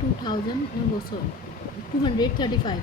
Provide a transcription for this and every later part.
235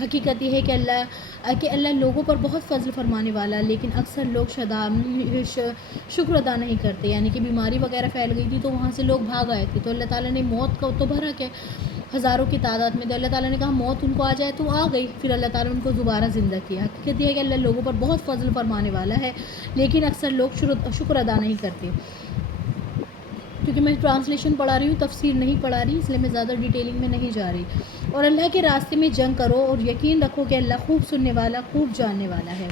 حقیقت یہ ہے کہ اللہ لوگوں پر بہت فضل فرمانے والا، لیکن اکثر لوگ شکر ادا نہیں کرتے. یعنی کہ بیماری وغیرہ پھیل گئی تھی تو وہاں سے لوگ بھاگ آئے تھے، تو اللہ تعالیٰ نے موت کا تو بھرا کہ ہزاروں کی تعداد میں، تو اللہ تعالیٰ نے کہا موت ان کو آ جائے تو آ گئی، پھر اللہ تعالیٰ نے ان کو دوبارہ زندہ کیا. حقیقت یہ ہے کہ اللہ لوگوں پر بہت فضل فرمانے والا ہے، لیکن اکثر لوگ شکر ادا نہیں کرتے. کیونکہ میں ٹرانسلیشن پڑھا رہی ہوں، تفسیر نہیں پڑھا رہی، اس لیے میں زیادہ ڈیٹیلنگ میں نہیں جا رہی. اور اللہ کے راستے میں جنگ کرو اور یقین رکھو کہ اللہ خوب سننے والا، خوب جاننے والا ہے.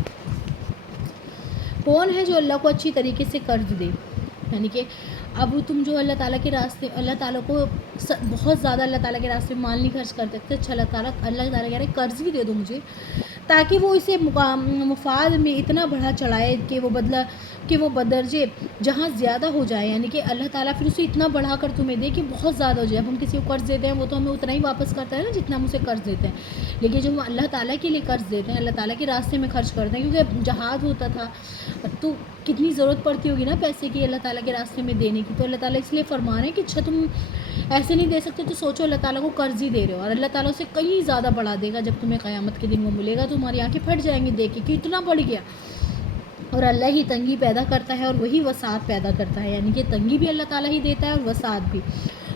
کون ہے جو اللہ کو اچھی طریقے سے قرض دے؟ یعنی کہ اب تم جو اللہ تعالیٰ کے راستے، اللہ تعالیٰ کو بہت زیادہ اللہ تعالیٰ کے راستے میں مال نہیں خرچ کرتے تھے، اچھا اللہ تعالیٰ کہہ رہے ہیں قرض بھی دے دو مجھے، تاکہ وہ اسے مفاد میں اتنا بڑھا چڑھائے کہ وہ بدرجے جہاں زیادہ ہو جائے. یعنی کہ اللہ تعالیٰ پھر اسے اتنا بڑھا کر تمہیں دے کہ بہت زیادہ ہو جائے. اب ہم کسی کو قرض دیتے ہیں وہ تو ہمیں اتنا ہی واپس کرتا ہے نا جتنا ہم اسے قرض دیتے ہیں، لیکن جب ہم اللہ تعالیٰ کے لیے قرض دیتے ہیں، اللہ تعالیٰ کے راستے میں خرچ کرتے ہیں، کیونکہ جہاد ہوتا تھا تو کتنی ضرورت پڑتی ہوگی نا پیسے کی اللہ تعالیٰ کے راستے میں دینے کی، تو اللہ تعالیٰ اس لیے فرما رہے ہیں کہ اچھا تم ایسے نہیں دے سکتے تو سوچو اللہ تعالیٰ کو قرض ہی دے رہے ہو، اور اللہ تعالیٰ اسے کہیں زیادہ بڑھا دے گا. جب تمہیں قیامت کے دن وہ ملے گا تو تمہاری آنکھیں پھٹ جائیں گی دیکھ کے کہ اتنا بڑھ گیا. اور اللہ ہی تنگی پیدا کرتا ہے اور وہی وسعت پیدا کرتا ہے. یعنی کہ تنگی بھی اللہ تعالیٰ ہی دیتا ہے اور وسعت بھی،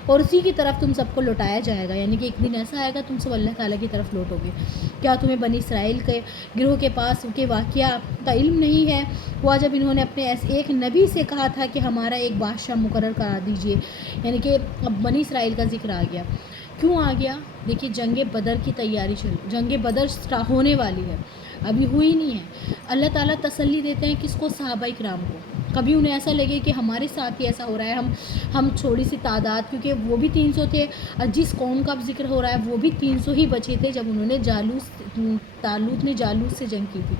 اور اسی کی طرف تم سب کو لوٹایا جائے گا. یعنی کہ ایک دن ایسا آئے گا تم سب اللہ تعالیٰ کی طرف لوٹو گے. کیا تمہیں بنی اسرائیل کے گروہ کے پاس کے واقعہ کا علم نہیں ہے؟ ہوا جب انہوں نے اپنے ایک نبی سے کہا تھا کہ ہمارا ایک بادشاہ مقرر کرا دیجئے. یعنی کہ اب بنی اسرائیل کا ذکر آ گیا. کیوں آ گیا؟ دیکھیے جنگ بدر کی تیاری جنگ بدر ہونے والی ہے، ابھی ہوئی نہیں ہے. اللہ تعالیٰ تسلی دیتے ہیں کس کو؟ صحابہ کرام کو. کبھی انہیں ایسا لگے کہ ہمارے ساتھ ہی ایسا ہو رہا ہے، ہم تھوڑی سی تعداد، کیونکہ وہ بھی 300 تھے، اور جس قوم کا ذکر ہو رہا ہے وہ بھی 300 ہی بچے تھے جب انہوں نے طالوت نے جالوت سے جنگ کی تھی.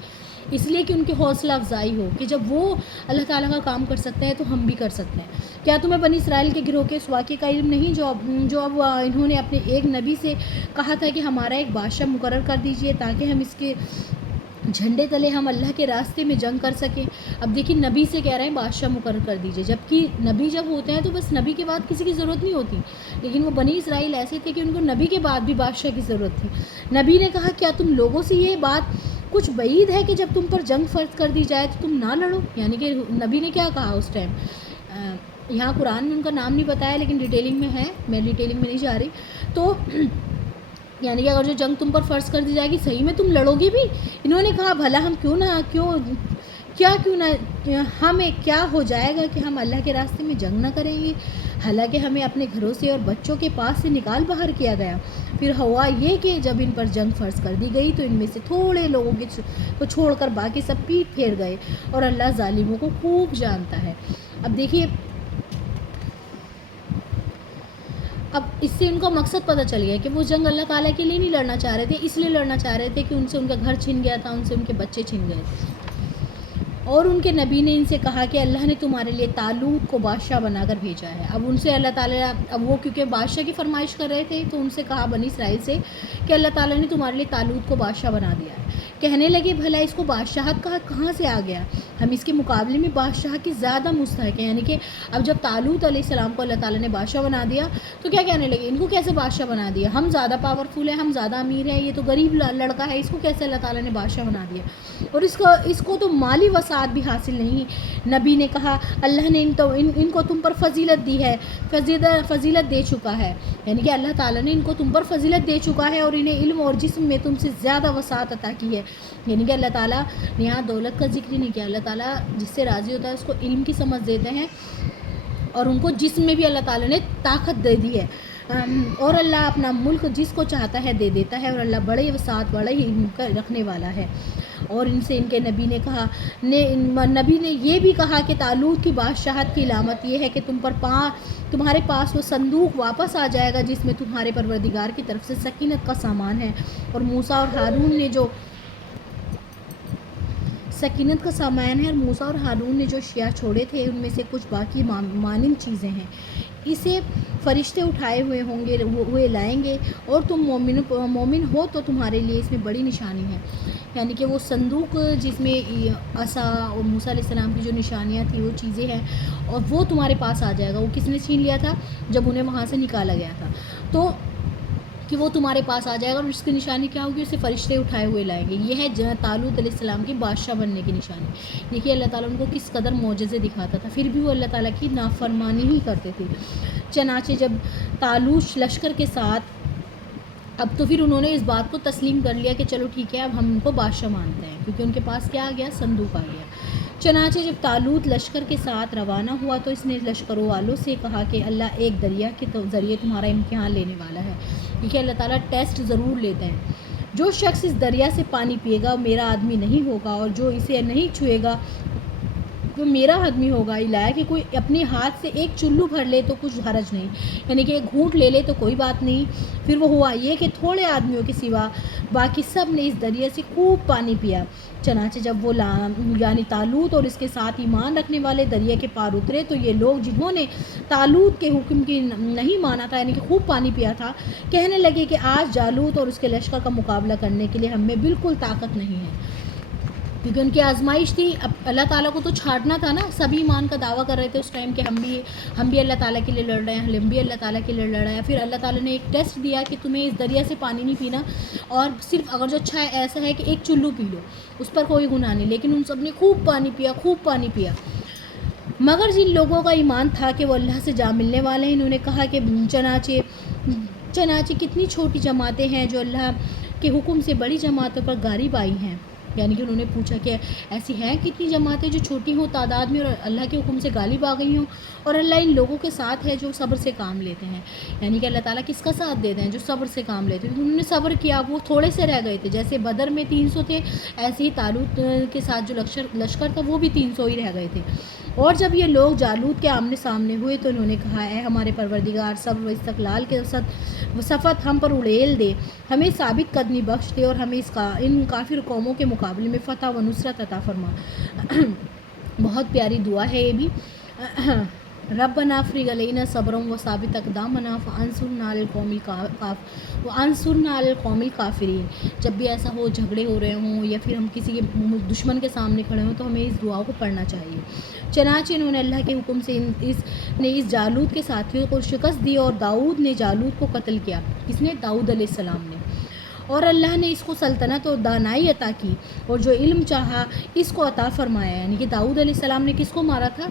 اس لیے کہ ان کی حوصلہ افزائی ہو کہ جب وہ اللہ تعالیٰ کا کام کر سکتے ہیں تو ہم بھی کر سکتے ہیں. کیا تمہیں بنی اسرائیل کے گروہ کے اس واقعے کا علم نہیں جو اب انہوں نے اپنے ایک نبی سے کہا تھا کہ ہمارا ایک بادشاہ مقرر کر دیجئے تاکہ ہم اس کے جھنڈے تلے ہم اللہ کے راستے میں جنگ کر سکیں. اب دیکھیے نبی سے کہہ رہے ہیں بادشاہ مقرر کر دیجئے، جبکہ نبی جب ہوتے ہیں تو بس نبی کے بعد کسی کی ضرورت نہیں ہوتی، لیکن وہ بنی اسرائیل ایسے تھے کہ ان کو نبی کے بعد بھی بادشاہ کی ضرورت تھی. نبی نے کہا کیا تم لوگوں سے یہ بات کچھ بعید ہے کہ جب تم پر جنگ فرض کر دی جائے تو تم نہ لڑو؟ یعنی کہ نبی نے کیا کہا اس ٹائم؟ یہاں قرآن میں ان کا نام نہیں بتایا لیکن ڈیٹیلنگ میں ہے، میں ڈیٹیلنگ میں نہیں جا رہی. تو یعنی کہ اگر جو جنگ تم پر فرض کر دی جائے گی صحیح میں تم لڑو گے بھی؟ انہوں نے کہا بھلا ہم کیوں نہ ہمیں کیا ہو جائے گا کہ ہم اللہ کے راستے میں جنگ نہ کریں گے، حالانکہ ہمیں اپنے گھروں سے اور بچوں کے پاس سے نکال باہر کیا گیا. پھر ہوا یہ کہ جب ان پر جنگ فرض کر دی گئی تو ان میں سے تھوڑے لوگوں کو چھوڑ کر باقی سب پیٹ پھیر گئے، اور اللہ ظالموں کو خوب جانتا ہے. اب دیکھیے اب اس سے ان کا مقصد پتہ چل گیا کہ وہ جنگ اللہ تعالیٰ کے لیے نہیں لڑنا چاہ رہے تھے، اس لیے لڑنا چاہ رہے تھے کہ ان سے ان کا گھر چھن گیا تھا، ان سے ان کے بچے چھن گئے تھے. اور ان کے نبی نے ان سے کہا کہ اللہ نے تمہارے لیے طالوت کو بادشاہ بنا کر بھیجا ہے. اب ان سے اللہ تعالیٰ، اب وہ کیونکہ بادشاہ کی فرمائش کر رہے تھے تو ان سے کہا بنی اسرائیل سے کہ اللہ تعالیٰ نے تمہارے لیے طالوت کو بادشاہ بنا دیا ہے. کہنے لگے بھلا اس کو بادشاہت کہاں سے آ گیا؟ ہم اس کے مقابلے میں بادشاہ کی زیادہ مستحق ہیں. یعنی کہ اب جب طالوت علیہ السلام کو اللہ تعالیٰ نے بادشاہ بنا دیا تو کیا کہنے لگے ان کو کیسے بادشاہ بنا دیا؟ ہم زیادہ پاورفل ہیں، ہم زیادہ امیر ہیں، یہ تو غریب لڑکا ہے، اس کو کیسے اللہ تعالیٰ نے بادشاہ بنا دیا؟ اور اس کو تو مالی وسعت بھی حاصل نہیں. نبی نے کہا اللہ نے ان کو تم پر فضیلت دی ہے، فضیلت دے چکا ہے. یعنی کہ اللہ تعالیٰ نے ان کو تم پر فضیلت دے چکا ہے اور انہیں علم اور جسم میں تم سے زیادہ وسعت عطا کی ہے. یعنی کہ اللہ تعالیٰ نے یہاں دولت کا ذکر ہی نہیں کیا، اللہ تعالیٰ جس سے راضی ہوتا ہے اس کو علم کی سمجھ دیتے ہیں، اور ان کو جسم میں بھی اللہ تعالیٰ نے طاقت دے دی ہے. اور اللہ اپنا ملک جس کو چاہتا ہے دے دیتا ہے، اور اللہ بڑے وسعت بڑے ہی رکھنے والا ہے. اور ان سے ان کے نبی نے کہا نبی نے یہ بھی کہا کہ طالوت کی بادشاہت کی علامت یہ ہے کہ تمہارے پاس وہ صندوق واپس آ جائے گا جس میں تمہارے پروردگار کی طرف سے سکینت کا سامان ہے. اور موسیٰ اور ہارون نے جو سکینت کا سامان ہے اور موسیٰ اور ہارون نے جو اشیاء چھوڑے تھے ان میں سے کچھ باقی مانند چیزیں ہیں، اسے فرشتے اٹھائے ہوئے لائیں گے، اور تم مومن ہو تو تمہارے لیے اس میں بڑی نشانی ہے. یعنی کہ وہ صندوق جس میں عصا اور موسیٰ علیہ السلام کی جو نشانیاں تھیں وہ چیزیں ہیں، اور وہ تمہارے پاس آ جائے گا. وہ کس نے چھین لیا تھا؟ جب انہیں وہاں سے نکالا گیا تھا. تو کہ وہ تمہارے پاس آ جائے گا، اور اس کی نشانی کیا ہوگی؟ اسے فرشتے اٹھائے ہوئے لائیں گے. یہ ہے طالوت علیہ السلام کی بادشاہ بننے کی نشانی. دیکھیے اللہ تعالیٰ ان کو کس قدر معجزے دکھاتا تھا، پھر بھی وہ اللہ تعالیٰ کی نافرمانی ہی کرتے تھے. چنانچہ جب طالوت لشکر کے ساتھ، اب تو پھر انہوں نے اس بات کو تسلیم کر لیا کہ چلو ٹھیک ہے اب ہم ان کو بادشاہ مانتے ہیں، کیونکہ ان کے پاس کیا آ گیا؟ صندوق آ گیا. چنانچہ جب طالوت لشکر کے ساتھ روانہ ہوا تو اس نے لشکروں والوں سے کہا کہ اللہ ایک دریا کے ذریعے تمہارا امتحان لینے والا ہے. دیکھیے اللہ تعالیٰ ٹیسٹ ضرور لیتے ہیں. جو شخص اس دریا سے پانی پیے گا میرا آدمی نہیں ہوگا، اور جو اسے نہیں چھوئے گا وہ میرا آدمی ہوگا. علاوہ کہ کوئی اپنے ہاتھ سے ایک چلو بھر لے تو کچھ حرج نہیں، یعنی کہ ایک گھونٹ لے لے تو کوئی بات نہیں. پھر وہ ہوا یہ کہ تھوڑے آدمیوں کے سوا باقی سب نے اس دریا سے خوب پانی پیا. چنانچہ جب وہ یعنی طالوت اور اس کے ساتھ ایمان رکھنے والے دریا کے پار اترے تو یہ لوگ جنہوں نے طالوت کے حکم کی نہیں مانا تھا، یعنی کہ خوب پانی پیا تھا، کہنے لگے کہ آج جالوت اور اس کے لشکر کا مقابلہ کرنے کے لیے ہم میں بالکل طاقت نہیں ہے. کیونکہ ان کی آزمائش تھی. اب اللہ تعالیٰ کو تو چھاڑنا تھا نا. سبھی ایمان کا دعویٰ کر رہے تھے اس ٹائم کہ ہم بھی اللہ تعالیٰ کے لیے لڑ رہے ہیں، ہم بھی اللہ تعالیٰ کے لیے لڑ رہے ہیں. پھر اللہ تعالیٰ نے ایک ٹیسٹ دیا کہ تمہیں اس دریا سے پانی نہیں پینا، اور صرف اگر جو اچھا ہے ایسا ہے کہ ایک چلو پی لو، اس پر کوئی گناہ نہیں. لیکن ان سب نے خوب پانی پیا، خوب پانی پیا. مگر جن لوگوں کا ایمان تھا کہ وہ اللہ سے جا ملنے والے ہیں، انہوں نے کہا کہ چنانچہ کتنی چھوٹی جماعتیں ہیں جو اللہ کے حکم سے بڑی جماعتوں پر غالب آئی ہیں. یعنی کہ انہوں نے پوچھا کہ ایسی ہیں کتنی جماعتیں جو چھوٹی ہوں تعداد میں اور اللہ کے حکم سے غالب آ گئی ہوں، اور اللہ ان لوگوں کے ساتھ ہے جو صبر سے کام لیتے ہیں. یعنی کہ اللہ تعالیٰ کس کا ساتھ دیتے ہیں؟ جو صبر سے کام لیتے ہیں. انہوں نے صبر کیا، وہ تھوڑے سے رہ گئے تھے. جیسے بدر میں 300 تھے، ایسے ہی طالوت کے ساتھ جو لشکر تھا وہ بھی 300 ہی رہ گئے تھے. اور جب یہ لوگ جالوت کے آمنے سامنے ہوئے تو انہوں نے کہا اے ہمارے پروردگار، صبر و استقلال کے صفت ہم پر اڑیل دے، ہمیں ثابت قدمی بخش دے، اور ہمیں ان کافر قوموں کے مقابلے میں فتح و نصرت عطا فرما. بہت پیاری دعا ہے یہ بھی. ربنا افرغ علینا صبرا وثبت اقدامنا وانصرنا علی القوم الکافرین. جب بھی ایسا ہو، جھگڑے ہو رہے ہوں یا پھر ہم کسی کے دشمن کے سامنے کھڑے ہوں، تو ہمیں اس دعا کو پڑھنا چاہیے. چنانچہ انہوں نے اللہ کے حکم سے اس جالوت کے ساتھیوں کو شکست دی، اور داؤد نے جالوت کو قتل کیا. کس نے؟ داؤد علیہ السلام نے. اور اللہ نے اس کو سلطنت اور دانائی عطا کی، اور جو علم چاہا اس کو عطا فرمایا. یعنی کہ داؤد علیہ السلام نے کس کو مارا تھا؟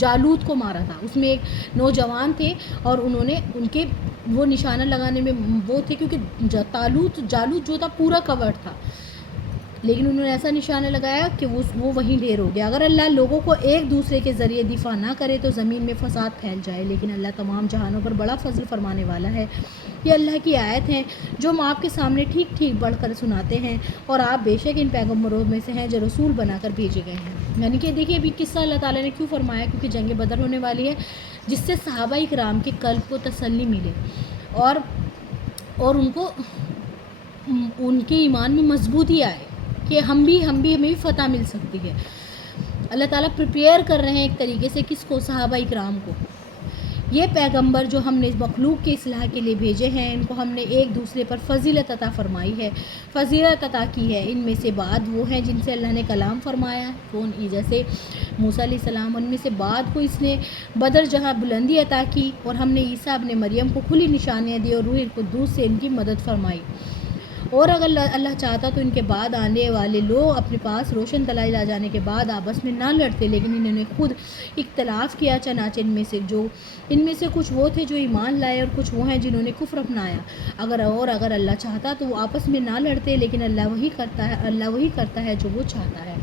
جالوت کو مارا تھا. اس میں ایک نوجوان تھے، اور انہوں نے ان کے وہ نشانہ لگانے میں وہ تھے، کیونکہ جالوت جو تھا پورا کورڈ تھا، لیکن انہوں نے ایسا نشانہ لگایا کہ وہ وہیں ڈھیر ہو گیا. اگر اللہ لوگوں کو ایک دوسرے کے ذریعے دفاع نہ کرے تو زمین میں فساد پھیل جائے، لیکن اللہ تمام جہانوں پر بڑا فضل فرمانے والا ہے. یہ اللہ کی آیت ہیں جو ہم آپ کے سامنے ٹھیک ٹھیک بڑھ کر سناتے ہیں، اور آپ بے شک ان پیغمبروں میں سے ہیں جو رسول بنا کر بھیجے گئے ہیں. یعنی کہ دیکھیے ابھی قصہ اللہ تعالیٰ نے کیوں فرمایا؟ کیونکہ جنگ بدر ہونے والی ہے، جس سے صحابہ اکرام کے قلب کو تسلی ملے، اور ان کو ان کے ایمان میں مضبوطی آئے کہ ہمیں فتح مل سکتی ہے. اللہ تعالیٰ پریپیئر کر رہے ہیں ایک طریقے سے کس کو؟ صحابہ اکرام کو. یہ پیغمبر جو ہم نے مخلوق کی اصلاح کے لیے بھیجے ہیں، ان کو ہم نے ایک دوسرے پر فضیلت عطا فرمائی ہے، فضیلت عطا کی ہے. ان میں سے بعد وہ ہیں جن سے اللہ نے کلام فرمایا، کون؟ جیسے موسیٰ علیہ السلام. ان میں سے بعد کو اس نے بدر جہاں بلندی عطا کی، اور ہم نے عیسیٰ ابن مریم کو کھلی نشانیاں دی، اور روح القدس سے ان کی مدد فرمائی. اور اگر اللہ چاہتا تو ان کے بعد آنے والے لوگ اپنے پاس روشن دلائل آ جانے کے بعد آپس میں نہ لڑتے، لیکن انہوں نے خود اختلاف کیا. چنانچہ ان میں سے کچھ وہ تھے جو ایمان لائے، اور کچھ وہ ہیں جنہوں نے کفر اپنایا. اگر اللہ چاہتا تو وہ آپس میں نہ لڑتے، لیکن اللہ وہی کرتا ہے جو وہ چاہتا ہے.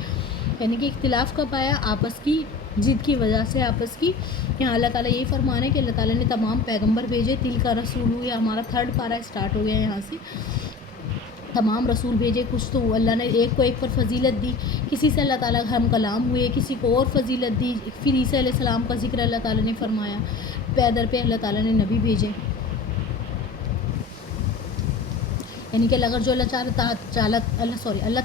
یعنی کہ اختلاف کب آیا؟ آپس کی ضد کی وجہ سے، آپس کی. یہاں اللہ تعالیٰ یہی فرمانا ہے کہ اللہ تعالیٰ نے تمام پیغمبر بھیجے. تل کا رسول ہویا، ہمارا 3rd پارہ اسٹارٹ ہو گیا یہاں سے. تمام رسول بھیجے، کچھ تو اللہ نے ایک کو ایک پر فضیلت دی، کسی سے اللہ تعالیٰ ہم کلام ہوئے، کسی کو اور فضیلت دی. پھر عیسیٰ علیہ السلام کا ذکر اللہ تعالیٰ نے فرمایا. پیدر پہ اللہ تعالیٰ نے نبی بھیجے. یعنی کہ اگر جو اللہ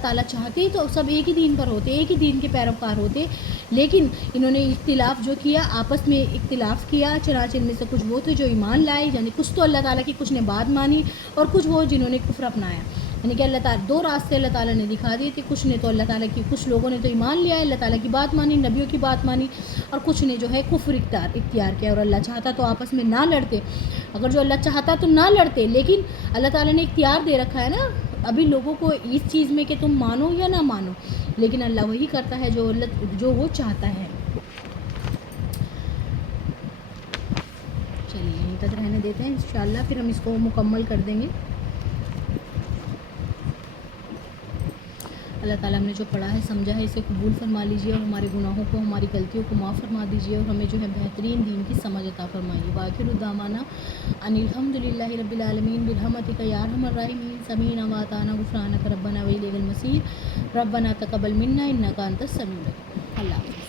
تعالیٰ چاہتے تو سب ایک ہی دین پر ہوتے، ایک ہی دین کے پیروکار ہوتے، لیکن انہوں نے اختلاف جو کیا، آپس میں اختلاف کیا. چنانچہ ان میں سے کچھ وہ تھے جو ایمان لائے، یعنی کچھ تو اللہ تعالیٰ کی، کچھ نے بات مانی، اور کچھ وہ جنہوں نے کفر اپنایا. یعنی کہ اللہ تعالیٰ 2 راستے اللہ تعالیٰ نے دکھا دیے تھے. کچھ نے تو اللہ تعالیٰ کی، کچھ لوگوں نے تو ایمان لیا، اللہ تعالیٰ کی بات مانی، نبیوں کی بات مانی، اور کچھ نے جو ہے کفر اختیار کیا. اور اللہ چاہتا تو آپس میں نہ لڑتے. اگر جو اللہ چاہتا تو نہ لڑتے، لیکن اللہ تعالیٰ نے اختیار دے رکھا ہے نا ابھی لوگوں کو اس چیز میں کہ تم مانو یا نہ مانو، لیکن اللہ وہی کرتا ہے جو وہ چاہتا ہے۔ چلیے یہیں تک رہنے دیتے ہیں، انشاءاللہ پھر ہم اس کو مکمل کر دیں گے۔ اللہ تعالیٰ ہم نے جو پڑھا ہے سمجھا ہے اسے قبول فرما لیجیے، اور ہمارے گناہوں کو ہماری غلطیوں کو معاف فرما دیجیے، اور ہمیں جو ہے بہترین دین کی سمجھ عطا فرمائیے۔ وآخر دعوانا ان الحمد للہ رب العالمین برحمتک یا ارحم الراحمین۔ سمیعنا وأطعنا غفرانک ربنا وإلیک المصیر۔ ربنا تقبل منا انک انت السمیع العلیم۔ اللہ حافظ۔